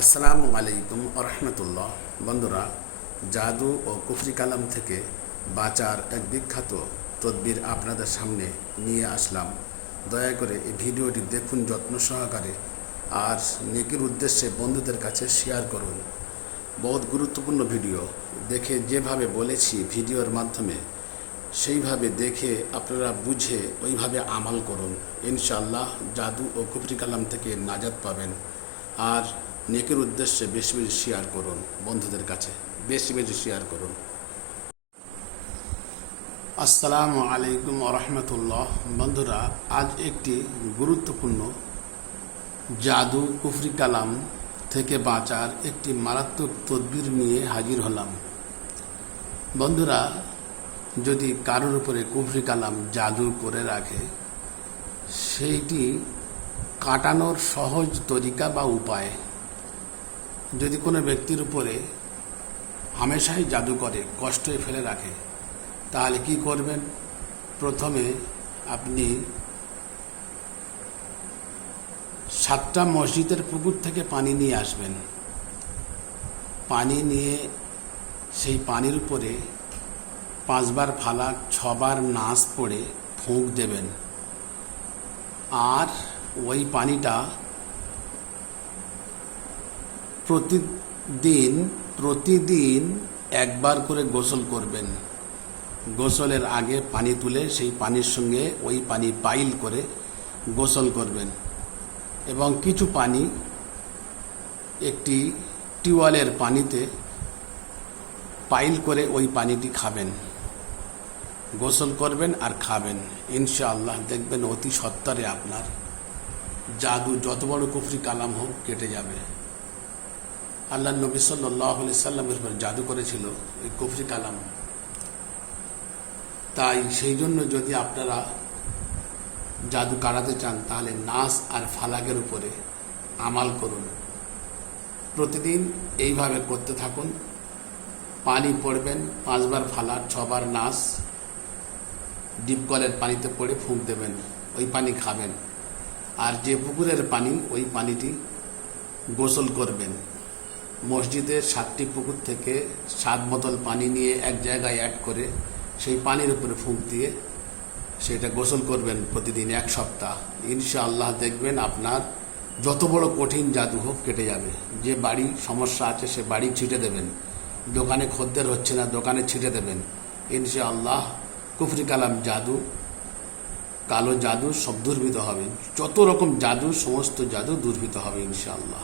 আসসালামু আলাইকুম আরহামতুল্লাহ। বন্ধুরা, জাদু ও কুফরি কালাম থেকে বাঁচার এক বিখ্যাত তদবির আপনাদের সামনে নিয়ে আসলাম। দয়া করে এই ভিডিওটি দেখুন যত্ন সহকারে, আর নেকির উদ্দেশ্যে বন্ধুদের কাছে শেয়ার করুন। বহুত গুরুত্বপূর্ণ ভিডিও। দেখে যেভাবে বলেছি ভিডিওর মাধ্যমে সেইভাবে দেখে আপনারা বুঝে ওইভাবে আমাল করুন। ইনশাআল্লাহ জাদু ও কুফরি কালাম থেকে নাজাত পাবেন। আর নেকের উদ্দেশ্যে বেশি বেশি শেয়ার করুন, বন্ধুদের কাছে বেশি বেশি শেয়ার করুন। আসসালামু আলাইকুম রহমতুল্লাহ। বন্ধুরা, আজ একটি গুরুত্বপূর্ণ জাদু কুফরি কালাম থেকে বাঁচার একটি মারাত্মক তদবির নিয়ে হাজির হলাম। বন্ধুরা, যদি কারোর উপরে কুফরি কালাম জাদু করে রাখে, সেইটি কাটানোর সহজ তরিকা বা উপায়। যদি কোনো ব্যক্তির উপরে হামেশাই জাদু করে, কষ্টে ফেলে রাখে, তাহলে কি করবেন? প্রথমে আপনি 7টা মসজিদের পুকুর থেকে পানি নিয়ে আসবেন। পানি নিয়ে সেই পানির উপরে 5 বার ফালাক, 6 বার নাস পড়ে ফুঁক দেবেন। আর ওই পানিটা প্রতিদিন একবার করে গোসল করবেন। গোসলের আগে পানি তুলে সেই পানির সঙ্গে ওই পানি পাইল করে গোসল করবেন, এবং কিছু পানি একটি টিউবওয়েলের পানিতে পাইল করে ওই পানিটি খাবেন। গোসল করবেন আর খাবেন। ইনশাআল্লাহ দেখবেন অতি সত্বরে আপনার জাদু, যত বড় কুফরি কালাম হোক, কেটে যাবে। আল্লাহ নবী সাল্লাল্লাহু আলাইহি সাল্লামের উপর জাদু করেছিল এই কুফরি কালাম। তাই সেই জন্য যদি আপনারা জাদু কাটাতে চান, তাহলে নাস আর ফালাকের উপরে আমাল করুন। প্রতিদিন এইভাবে করতে থাকুন। পানি পড়বেন, 5 বার ফালাক, 6 বার নাস, ডিপ কলের পানিতে পড়ে ফুঁক দেবেন, ওই পানি খাবেন। আর যে পুকুরের পানি, ওই পানিটি গোসল করবেন। মসজিদের 7টি পুকুর থেকে 7 বোতল পানি নিয়ে এক জায়গায় অ্যাড করে সেই পানির উপরে ফুঁক দিয়ে সেটা গোসল করবেন প্রতিদিন 1 সপ্তাহ। ইনশাআল্লাহ দেখবেন আপনার যত বড় কঠিন জাদু হোক কেটে যাবে। যে বাড়ি সমস্যা আছে সে বাড়ি ছিটে দেবেন। দোকানে খদ্দের হচ্ছে না, দোকানে ছিটে দেবেন। ইনশাআল্লাহ কুফরি কালাম জাদু, কালো জাদু সব দূরীভূত হবে। যত রকম জাদু, সমস্ত জাদু দূরীভূত হবে ইনশাআল্লাহ।